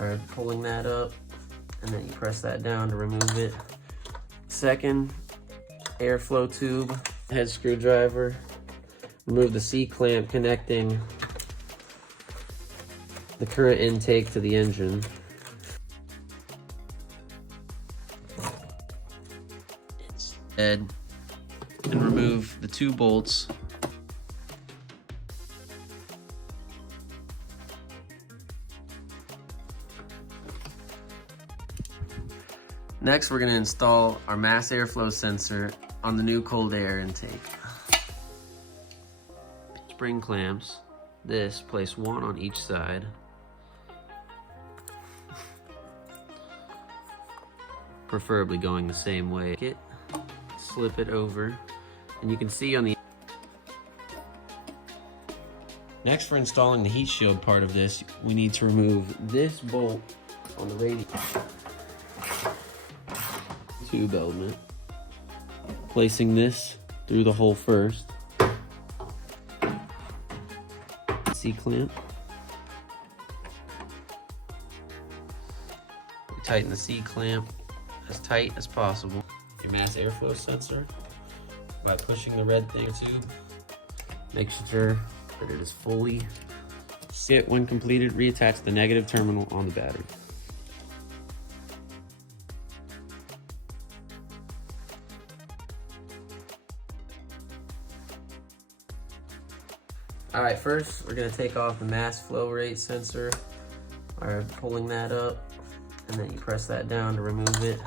are pulling that up, and then you press that down to remove it. Second, airflow tube, head screwdriver. Remove the C-clamp connecting the current intake to the engine. And remove the 2 bolts. Next, we're going to install our mass airflow sensor on the new cold air intake. Spring clamps. This, place 1 on each side. Preferably going the same way. Slip it over, and you can see on the... Next, for installing the heat shield part of this, we need to remove this bolt on the radiator tube element. Placing this through the hole first. C-clamp. Tighten the C-clamp as tight as possible. Your mass airflow sensor by pushing the red thing tube. Make sure that it is fully set. When completed, reattach the negative terminal on the battery. Alright, first we're going to take off the mass flow rate sensor by pulling that up, and then you press that down to remove it.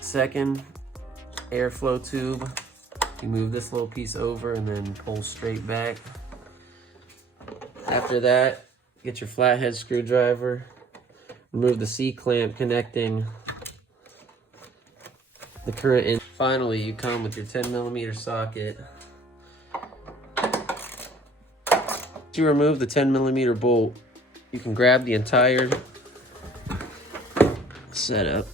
Second, airflow tube. You move this little piece over and then pull straight back. After that, get your flathead screwdriver. Remove the C-clamp connecting the current in. Finally, you come with your 10mm socket. To remove the 10mm bolt, you can grab the entire setup.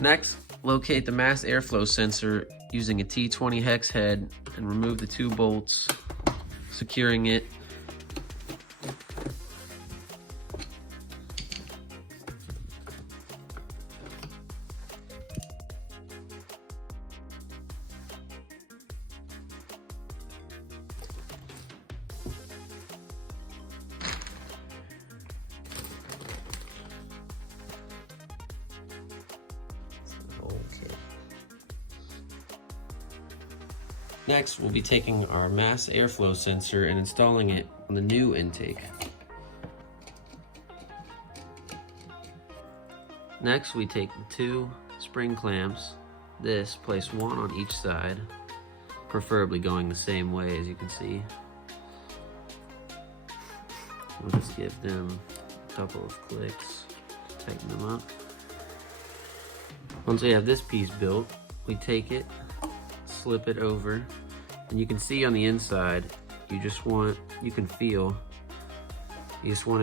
Next, locate the mass airflow sensor using a T20 hex head and remove the 2 bolts, securing it. Next, we'll be taking our mass airflow sensor and installing it on the new intake. Next, we take the 2 spring clamps. This, place 1 on each side, preferably going the same way, as you can see. We'll just give them a couple of clicks, tighten them up. Once we have this piece built, we take it, slip it over, and you can see on the inside, you just want it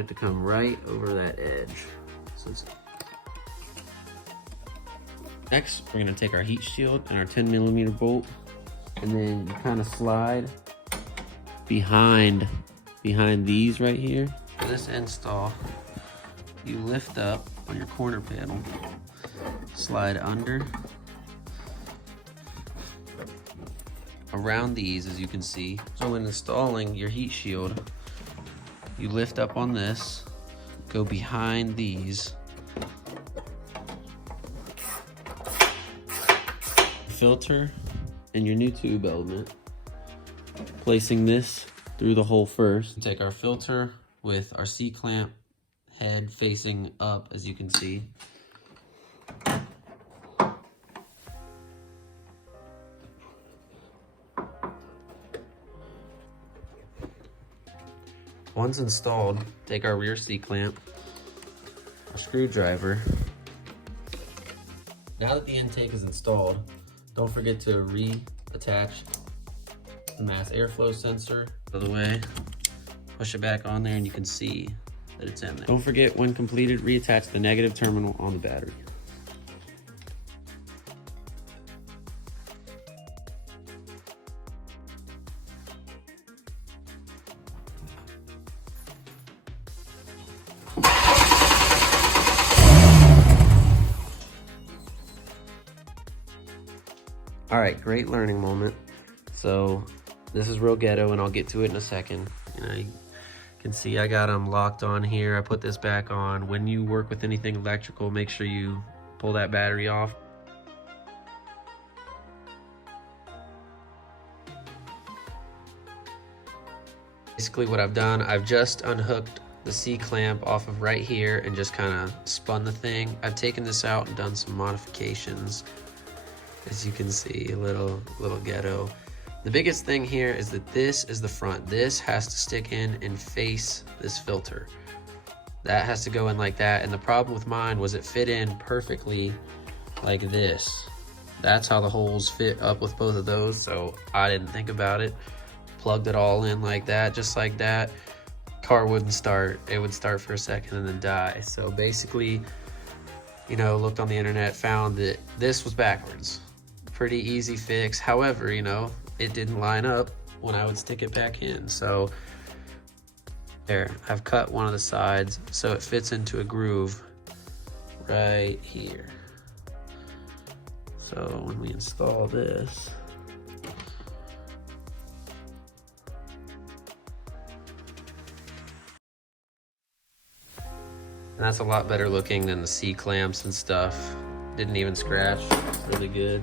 to come right over that edge. Next, we're going to take our heat shield and our 10mm bolt, and then you kind of slide behind these right here. For this install, you lift up on your corner panel, slide under, around these, as you can see. So when installing your heat shield, you lift up on this, go behind these, filter, and your new tube element. Placing this through the hole first. Take our filter with our C-clamp head facing up, as you can see. Once installed, take our rear C-clamp, our screwdriver. Now that the intake is installed, don't forget to reattach the mass airflow sensor out of the way. Push it back on there and you can see that it's in there. Don't forget, when completed, reattach the negative terminal on the battery. All right, great learning moment. So this is real ghetto, and I'll get to it in a second. You can see I got them locked on here. I put this back on. When you work with anything electrical, make sure you pull that battery off. Basically what I've done, I've just unhooked the C-clamp off of right here and just kind of spun the thing. I've taken this out and done some modifications. As you can see, a little ghetto. The biggest thing here is that this is the front. This has to stick in and face this filter. That has to go in like that. And the problem with mine was it fit in perfectly like this. That's how the holes fit up with both of those. So I didn't think about it. Plugged it all in like that, just like that. Car wouldn't start. It would start for a second and then die. So basically, you know, looked on the internet, found that this was backwards. Pretty easy fix. However, you know, it didn't line up when I would stick it back in. So there, I've cut one of the sides so it fits into a groove right here. So when we install this, and that's a lot better looking than the C-clamps and stuff. Didn't even scratch, it's really good.